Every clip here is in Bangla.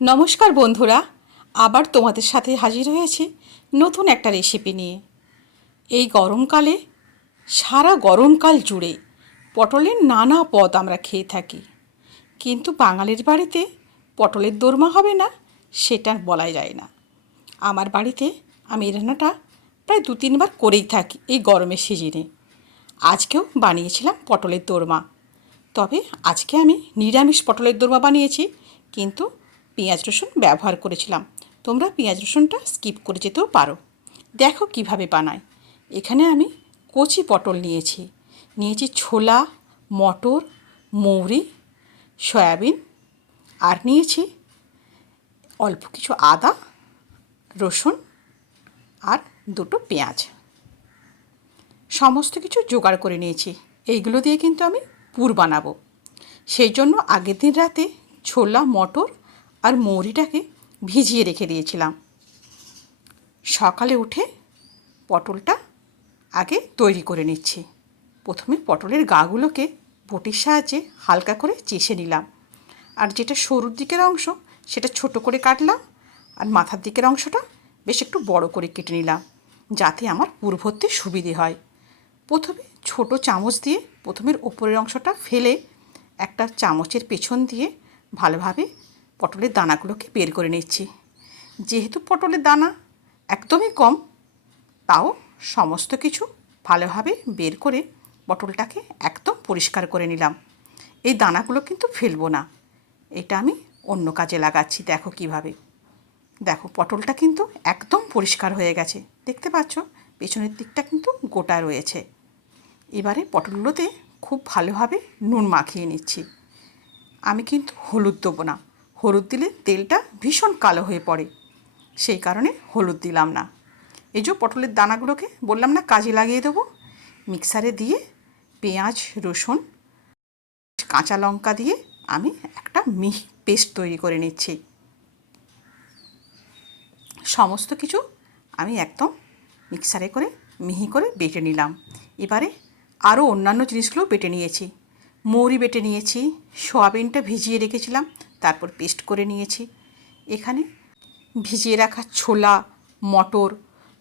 নমস্কার বন্ধুরা, আবার তোমাদের সাথে হাজির হয়েছি নতুন একটা রেসিপি নিয়ে। এই গরমকালে সারা গরমকাল জুড়ে পটলের নানা পদ আমরা খেয়ে থাকি, কিন্তু বাঙালির বাড়িতে পটলের দোরমা হবে না সেটা বলা যায় না। আমার বাড়িতে আমি এই রান্নাটা প্রায় 2-3 বার করেই থাকি এই গরমের সিজনে। আজকেও বানিয়েছিলাম পটলের দোরমা, তবে আজকে আমি নিরামিষ পটলের দোরমা বানিয়েছি, কিন্তু পেঁয়াজ রসুন ব্যবহার করেছিলাম। তোমরা পেঁয়াজ রসুনটা স্কিপ করে যেতেও পারো। দেখো কিভাবে বানাই। এখানে আমি কচি পটল নিয়েছি, ছোলা, মটর, মৌরি, সয়াবিন, আর নিয়েছি অল্প কিছু আদা, রসুন আর 2টো পেঁয়াজ। সমস্ত কিছু জোগাড় করে নিয়েছি। এইগুলো দিয়ে কিন্তু আমি পুর বানাবো। সেই জন্য আগের দিন রাতে ছোলা, মটর আর মৌরিটাকে ভিজিয়ে রেখে দিয়েছিলাম। সকালে উঠে পটলটা আগে তৈরি করে নিচ্ছি। প্রথমে পটলের গাগুলোকে বটির সাহায্যে হালকা করে চেষে নিলাম, আর যেটা সরুর দিকের অংশ সেটা ছোট করে কাটলাম, আর মাথার দিকের অংশটা বেশ একটু বড় করে কেটে নিলাম, যাতে আমার পুর ভরতে সুবিধে হয়। প্রথমে ছোট চামচ দিয়ে প্রথমের ওপরের অংশটা ফেলে একটা চামচের পেছন দিয়ে ভালোভাবে পটলের দানাগুলোকে বের করে নিচ্ছি। যেহেতু পটলের দানা একদমই কম, তাও সমস্ত কিছু ভালোভাবে বের করে পটলটাকে একদম পরিষ্কার করে নিলাম। এই দানাগুলো কিন্তু ফেলবো না, এটা আমি অন্য কাজে লাগাচ্ছি। দেখো কিভাবে। দেখো পটলটা কিন্তু একদম পরিষ্কার হয়ে গেছে, দেখতে পাচ্ছ পেছনের দিকটা কিন্তু গোটা রয়েছে। এবারে পটলগুলোতে খুব ভালোভাবে নুন মাখিয়ে নিচ্ছি। আমি কিন্তু হলুদ দেবো না, হলুদ দিলে তেলটা ভীষণ কালো হয়ে পড়ে, সেই কারণে হলুদ দিলাম না। এই যে পটলের দানাগুলোকে বললাম না কাজে লাগিয়ে দেবো, মিক্সারে দিয়ে পেঁয়াজ, রসুন, কাঁচা লঙ্কা দিয়ে আমি একটা মিহি পেস্ট তৈরি করে নিচ্ছি। সমস্ত কিছু আমি একদম মিক্সারে করে মিহি করে বেটে নিলাম। এবারে আরও অন্যান্য জিনিসগুলো বেটে নিয়েছি। মৌরি বেটে নিয়েছি, সয়াবিনটা ভিজিয়ে রেখেছিলাম, তারপর পেস্ট করে নিয়েছি। এখানে ভিজিয়ে রাখা ছোলা, মটর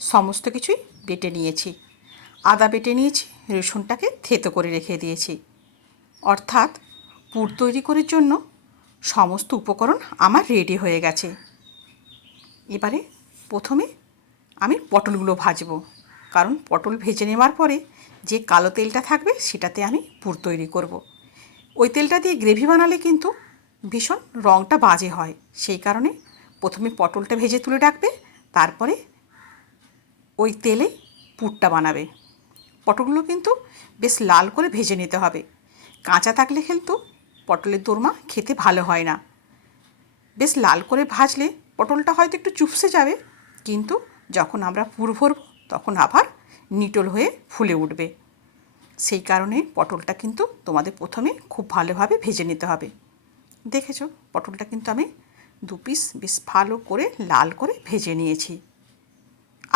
সমস্ত কিছুই বেটে নিয়েছি। আদা বেটে নিয়েছি, রসুনটাকে থেতো করে রেখে দিয়েছি। অর্থাৎ পুর তৈরি করার জন্য সমস্ত উপকরণ আমার রেডি হয়ে গেছে। এবারে প্রথমে আমি পটলগুলো ভাজবো, কারণ পটল ভেজে নেওয়ার পরে যে কালো তেলটা থাকবে সেটাতে আমি পুর তৈরি করব। ওই তেলটা দিয়ে গ্রেভি বানালে কিন্তু ভীষণ রঙটা বাজে হয়, সেই কারণে প্রথমে পটলটা ভেজে তুলে রাখবে, তারপরে ওই তেলে পুরটা বানাবে। পটলগুলো কিন্তু বেশ লাল করে ভেজে নিতে হবে, কাঁচা থাকলে কিন্তু পটলের দোরমা খেতে ভালো হয় না। বেশ লাল করে ভাজলে পটলটা হয়তো একটু চুপসে যাবে, কিন্তু যখন আমরা পুর ভরব তখন আবার নিটোল হয়ে ফুলে উঠবে। সেই কারণে পটলটা কিন্তু তোমাদের প্রথমে খুব ভালোভাবে ভেজে নিতে হবে। দেখেছো পটলটা কিন্তু আমি 2 পিস বেশ ভালো করে লাল করে ভেজে নিয়েছি।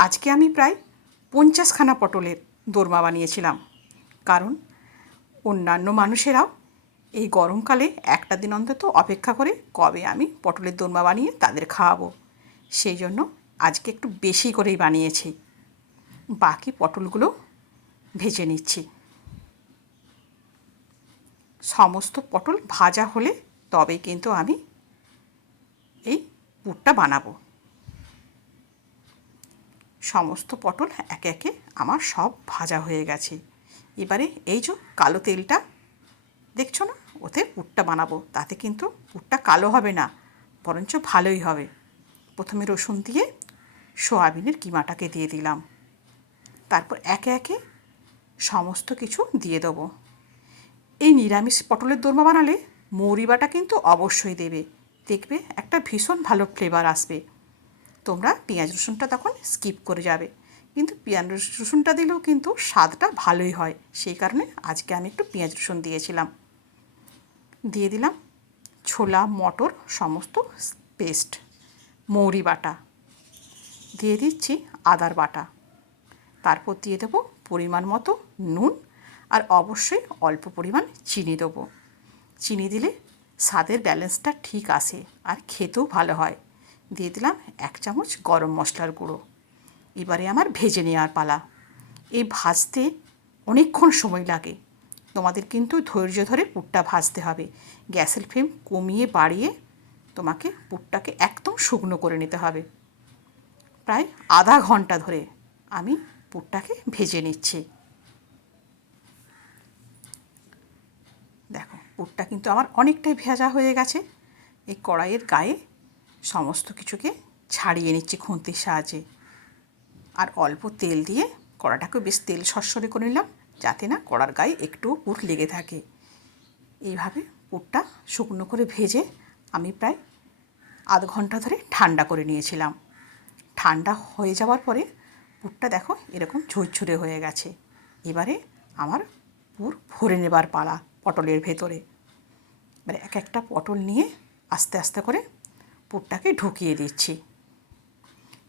আজকে আমি প্রায় 50খানা পটলের দোরমা বানিয়েছিলাম, কারণ অন্যান্য মানুষেরাও এই গরমকালে একটা দিন অন্তত অপেক্ষা করে কবে আমি পটলের দোরমা বানিয়ে তাদের খাওয়াবো, সেই জন্য আজকে একটু বেশি করেই বানিয়েছি। বাকি পটলগুলো ভেজে নিচ্ছি। সমস্ত পটল ভাজা হলে তবে কিন্তু আমি এই পুরটা বানাবো। সমস্ত পটল একে একে আমার সব ভাজা হয়ে গেছে। এবারে এই যে কালো তেলটা দেখছো না, ওতে পুরটা বানাবো। তাতে কিন্তু পুরটা কালো হবে না, বরঞ্চ ভালোই হবে। প্রথমে রসুন দিয়ে সয়াবিনের কিমাটাকে দিয়ে দিলাম, তারপর একে একে সমস্ত কিছু দিয়ে দেবো। এই নিরামিষ পটলের দোরমা বানালে মৌরি বাটা কিন্তু অবশ্যই দেবে, দেখবে একটা ভীষণ ভালো ফ্লেভার আসবে। তোমরা পেঁয়াজ রসুনটা তখন স্কিপ করে যাবে, কিন্তু পেঁয়াজ রসুনটা দিলেও কিন্তু স্বাদটা ভালোই হয়, সেই কারণে আজকে আমি একটু পেঁয়াজ রসুন দিয়েছিলাম। দিয়ে দিলাম ছোলা, মটর সমস্ত পেস্ট, মৌরি বাটা, দিয়ে দিচ্ছি আদার বাটা, তারপর দিয়ে দেবো পরিমাণ মতো নুন, আর অবশ্যই অল্প পরিমাণ চিনি দেবো। চিনি দিলে স্বাদের ব্যালেন্সটা ঠিক আসে আর খেতেও ভালো হয়। দিয়ে দিলাম 1 চামচ গরম মশলার গুঁড়ো। এবারে আমার ভেজে নেওয়ার পালা। এই ভাজতে অনেকক্ষণ সময় লাগে। তোমাদের কিন্তু ধৈর্য ধরে পুরটা ভাজতে হবে। গ্যাসের ফ্লেম কমিয়ে বাড়িয়ে তোমাকে পুরটাকে একদম শুকনো করে নিতে হবে। প্রায় আধা ঘন্টা ধরে আমি পুরটাকে ভেজে নিচ্ছি। দেখো পুরটা কিন্তু আমার অনেকটাই ভেজা হয়ে গেছে। এই কড়াইয়ের গায়ে সমস্ত কিছুকে ছাড়িয়ে নিচ্ছি খুন্তির সাহায্যে। আর অল্প তেল দিয়ে কড়াটাকে বেশ তেল সরসরে করে নিলাম, যাতে না কড়ার গায়ে একটুও পুর লেগে থাকে। এইভাবে পুরটা শুকনো করে ভেজে আমি প্রায় আধ ঘন্টা ধরে ঠান্ডা করে নিয়েছিলাম। ঠান্ডা হয়ে যাওয়ার পরে পুরটা দেখো এরকম ঝুরঝুরে হয়ে গেছে। এবারে আমার পুর ভরে নেবার পালা পটলের ভেতরে। এবারে এক একটা পটল নিয়ে আস্তে আস্তে করে পুরটাকে ঢুকিয়ে দিচ্ছি।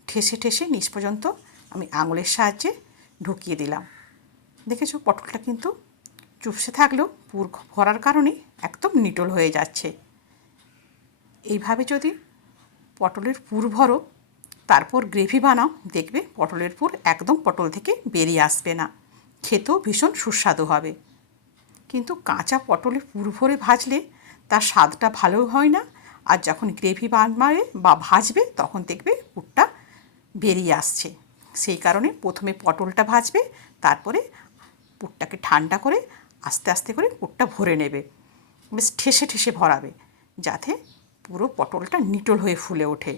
ঠেসে ঠেসে নিচ পর্যন্ত আমি আঙুলের সাহায্যে ঢুকিয়ে দিলাম। দেখেছো পটলটা কিন্তু চুপসে থাকলেও পুর ভরার কারণে একদম নিটোল হয়ে যাচ্ছে। এইভাবে যদি পটলের পুর ভরো তারপর গ্রেভি বানাও, দেখবে পটলের পুর একদম পটল থেকে বেরিয়ে আসবে না, খেতেও ভীষণ সুস্বাদু হবে। কিন্তু কাঁচা পটলের পুর ভরে ভাজলে তার স্বাদটা ভালো হয় না, আর যখন গ্রেভি বানাবে বা ভাজবে তখন দেখবে পুরটা বেরিয়ে আসছে। সেই কারণে প্রথমে পটলটা ভাজবে, তারপরে পুরটাকে ঠান্ডা করে আস্তে আস্তে করে পুরটা ভরে নেবে। বেশ ঠেসে ঠেসে ভরাবে, যাতে পুরো পটলটা নিটোল হয়ে ফুলে ওঠে।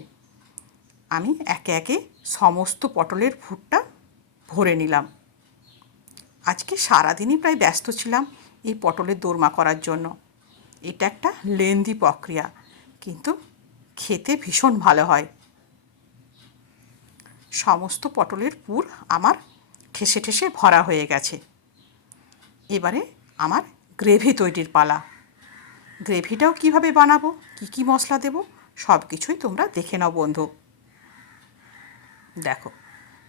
আমি একে একে সমস্ত পটলের পুরটা ভরে নিলাম। আজকে সারাদিনই প্রায় ব্যস্ত ছিলাম এই পটলের দোরমা করার জন্য। এটা একটা লেন্দি প্রক্রিয়া, কিন্তু খেতে ভীষণ ভালো হয়। সমস্ত পটলের পুর আমার ঠেসে ঠেসে ভরা হয়ে গেছে। এবারে আমার গ্রেভি তৈরির পালা। গ্রেভিটাও কিভাবে বানাবো, কি কি মশলা দেবো, সব কিছুই তোমরা দেখে নাও বন্ধু। দেখো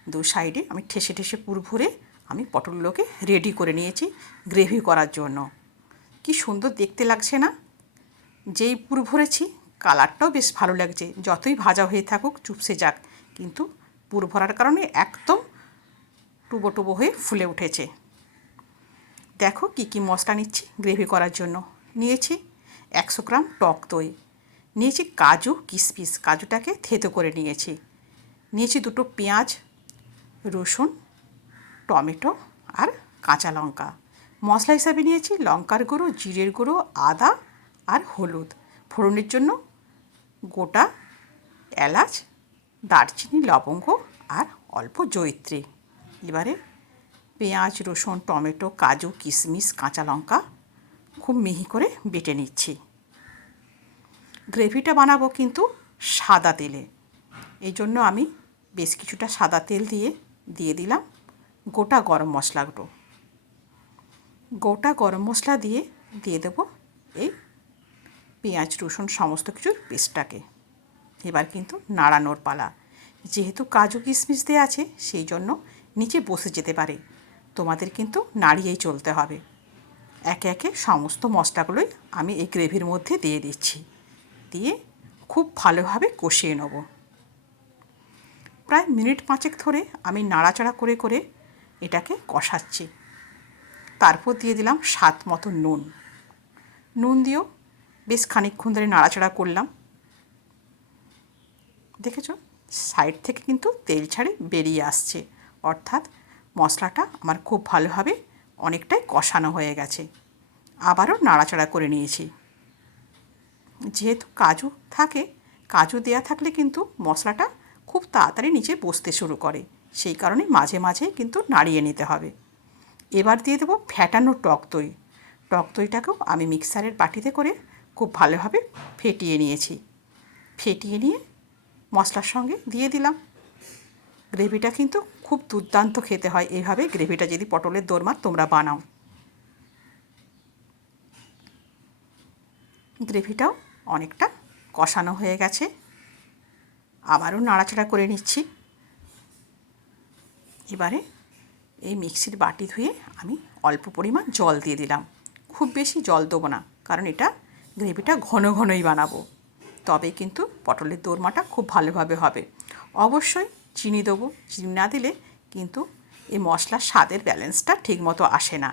দু সাইডে আমি ঠেসে ঠেসে পুর ভরে আমি পটলগুলোকে রেডি করে নিয়েছি গ্রেভি করার জন্য। কি সুন্দর দেখতে লাগছে না? যেই পুর ভরেছি কালারটাও বেশ ভালো লাগছে। যতই ভাজা হয়ে থাকুক চুপসে যাক, কিন্তু পুর ভরার কারণে একদম টুবো টুবো হয়ে ফুলে উঠেছে। দেখো কি কি মশলা নিচ্ছি গ্রেভি করার জন্য। নিয়েছি 100 গ্রাম টক দই, নিয়েছি কাজু কিশমিশ, কাজুটাকে থেতো করে নিয়েছি, নিয়েছি 2টো পেঁয়াজ, রসুন, টমেটো আর কাঁচা লঙ্কা। মশলা হিসাবে নিয়েছি লঙ্কার গুঁড়ো, জিরের গুঁড়ো, আদা আর হলুদ। ফোড়নের জন্য গোটা এলাচ, দারচিনি, লবঙ্গ আর অল্প জয়িত্রী। এবারে পেঁয়াজ, রসুন, টমেটো, কাজু, কিশমিশ, কাঁচা লঙ্কা খুব মিহি করে বেটে নিচ্ছি। গ্রেভিটা বানাবো কিন্তু সাদা তেলে, এই জন্য আমি বেশ কিছুটা সাদা তেল দিয়ে দিলাম গোটা গরম মশলাগুলো। গোটা গরম মশলা দিয়ে দেবো এই পেঁয়াজ রসুন সমস্ত কিছুর পেস্টটাকে। এবার কিন্তু নাড়ানোর পালা। যেহেতু কাজু কিশমিশ দেওয়া আছে সেই জন্য নিচে বসে যেতে পারে, তোমাদের কিন্তু নাড়িয়েই চলতে হবে। একে একে সমস্ত মশলাগুলোই আমি এই গ্রেভির মধ্যে দিয়ে দিচ্ছি, দিয়ে খুব ভালোভাবে কষিয়ে নেব। প্রায় মিনিট 5 ধরে আমি নাড়াচাড়া করে করে এটাকে কষাচ্ছি। তারপর দিয়ে দিলাম স্বাদ মতো নুন। নুন দিয়েও বেশ খানিকক্ষণ ধরে নাড়াচাড়া করলাম। দেখেছো সাইড থেকে কিন্তু তেল ছাড়ে বেরিয়ে আসছে, অর্থাৎ মশলাটা আমার খুব ভালোভাবে অনেকটাই কষানো হয়ে গেছে। আবারও নাড়াচাড়া করে নিয়েছি। যেহেতু কাজু থাকে, কাজু দেয়া থাকলে কিন্তু মশলাটা খুব তাড়াতাড়ি নিচে বসতে শুরু করে, সেই কারণে মাঝে মাঝে কিন্তু নাড়িয়ে নিতে হবে। এবার দিয়ে দেবো ফ্যাটানো টক দই। টক দইটাকেও আমি মিক্সারের বাটিতে করে খুব ভালোভাবে ফেটিয়ে নিয়েছি। ফেটিয়ে নিয়ে মশলার সঙ্গে দিয়ে দিলাম। গ্রেভিটা কিন্তু খুব দুর্দান্ত খেতে হয় এইভাবে গ্রেভিটা যদি পটলের দোরমা তোমরা বানাও। গ্রেভিটাও অনেকটা কষানো হয়ে গেছে, আবারও নাড়াচাড়া করে নিচ্ছি। এবারে এই মিক্সির বাটি ধুয়ে আমি অল্প পরিমাণ জল দিয়ে দিলাম। খুব বেশি জল দেবো না, কারণ এটা গ্রেভিটা ঘন ঘনই বানাবো, তবে কিন্তু পটলের দোরমাটা খুব ভালোভাবে হবে। অবশ্যই চিনি দেবো, চিনি না দিলে কিন্তু এই মশলার স্বাদের ব্যালেন্সটা ঠিকমতো আসে না।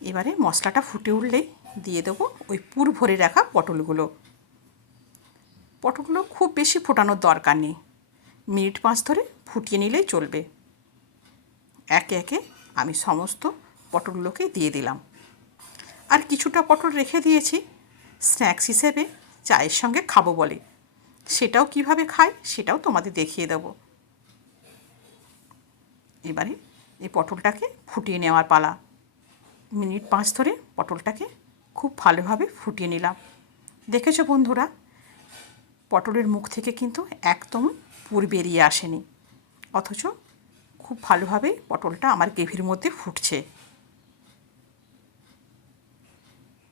এবারে মশলাটা ফুটে উঠলেই দিয়ে দেবো ওই পুর ভরে রাখা পটলগুলো। পটলগুলো খুব বেশি ফোটানোর দরকার নেই, মিনিট 5 ধরে ফুটিয়ে নিলেই চলবে। একে একে আমি সমস্ত পটলগুলোকে দিয়ে দিলাম। আর কিছুটা পটল রেখে দিয়েছি স্ন্যাক্স হিসেবে চায়ের সঙ্গে খাবো বলে, সেটাও কিভাবে খাই সেটাও তোমাদের দেখিয়ে দেবো। এবারে এই পটলটাকে ফুটিয়ে নেওয়ার পালা। মিনিট 5 ধরে পটলটাকে খুব ভালোভাবে ফুটিয়ে নিলাম। দেখেছো বন্ধুরা, পটলের মুখ থেকে কিন্তু একদম পুর বেরিয়ে আসেনি, অথচ খুব ভালোভাবে পটলটা আমার গ্রেভির মধ্যে ফুটছে।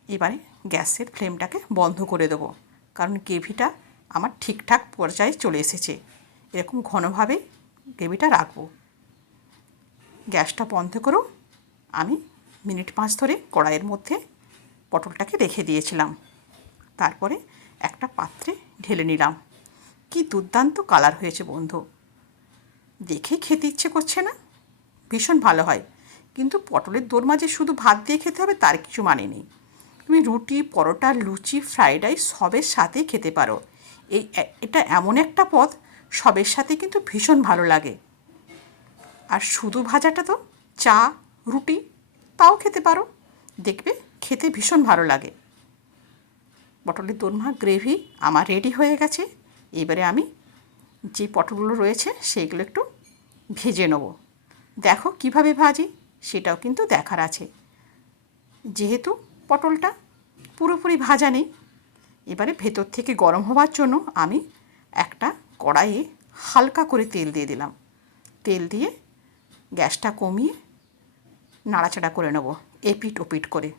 এবারে গ্যাসের ফ্লেমটাকে বন্ধ করে দেবো, কারণ গ্রেভিটা আমার ঠিকঠাক পর্যায়ে চলে এসেছে। এরকম ঘনভাবে গ্রেভিটা রাখবো। গ্যাসটা বন্ধ করো। আমি মিনিট 5 ধরে কড়াইয়ের মধ্যে পটলটাকে রেখে দিয়েছিলাম। তারপরে একটা পাত্রে ঢেলে নিলাম। কি দুর্দান্ত কালার হয়েছে বন্ধু, দেখেই খেতে ইচ্ছে করছে না? ভীষণ ভালো হয়। কিন্তু পটলের দোরমা যে শুধু ভাত দিয়ে খেতে হবে তার কিছু মানে নেই। তুমি রুটি, পরোটা, লুচি, ফ্রাইড রাইস সবের সাথেই খেতে পারো। এটা এমন একটা পদ, সবের সাথে কিন্তু ভীষণ ভালো লাগে। আর শুধু ভাজাটা তো চা, রুটি তাও খেতে পারো, দেখবে খেতে ভীষণ ভালো লাগে। পটলের দোরমা গ্রেভি আমার রেডি হয়ে গেছে। এবারে আমি যে পটলগুলো রয়েছে সেইগুলো একটু ভেজে নেব। দেখো কিভাবে ভাজি সেটাও কিন্তু দেখার আছে। যেহেতু পটলটা পুরোপুরি ভাজা নেই, এবারে ভেতর থেকে গরম হওয়ার জন্য আমি একটা কড়াইয়ে হালকা করে তেল দিয়ে দিলাম। তেল দিয়ে গ্যাসটা কমিয়ে নাড়াচাড়া করে নেব এপিট ওপিট করে।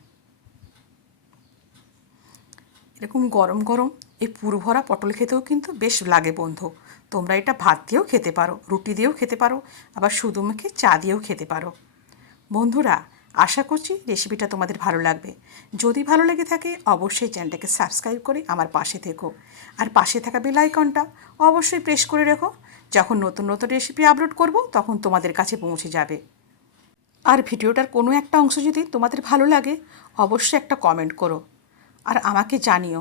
এরকম গরম গরম এই পুর ভরা পটল খেতেও কিন্তু বেশ লাগে বন্ধু। তোমরা এটা ভাত দিয়েও খেতে পারো, রুটি দিয়েও খেতে পারো, আবার শুধু মুখে চা দিয়েও খেতে পারো। বন্ধুরা, আশা করছি রেসিপিটা তোমাদের ভালো লাগবে। যদি ভালো লেগে থাকে অবশ্যই চ্যানেলটাকে সাবস্ক্রাইব করে আমার পাশে থেকো। আর পাশে থাকা বেল আইকনটা অবশ্যই প্রেস করে রেখো। যখন নতুন নতুন রেসিপি আপলোড করব তখন তোমাদের কাছে পৌঁছে যাবে। আর ভিডিওটার কোনো একটা অংশ যদি তোমাদের ভালো লাগে অবশ্যই একটা কমেন্ট করো আর আমাকে জানিও।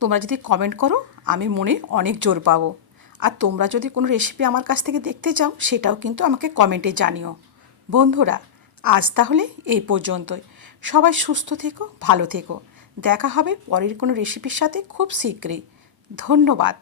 তোমরা যদি কমেন্ট করো আমি মনে অনেক জোর পাবো। আর তোমরা যদি কোনো রেসিপি আমার কাছ থেকে দেখতে চাও সেটাও কিন্তু আমাকে কমেন্টে জানিও। বন্ধুরা, আজ তাহলে এই পর্যন্তই। সবাই সুস্থ থেকো, ভালো থেকো। দেখা হবে পরের কোনো রেসিপির সাথে খুব শীঘ্রই। ধন্যবাদ।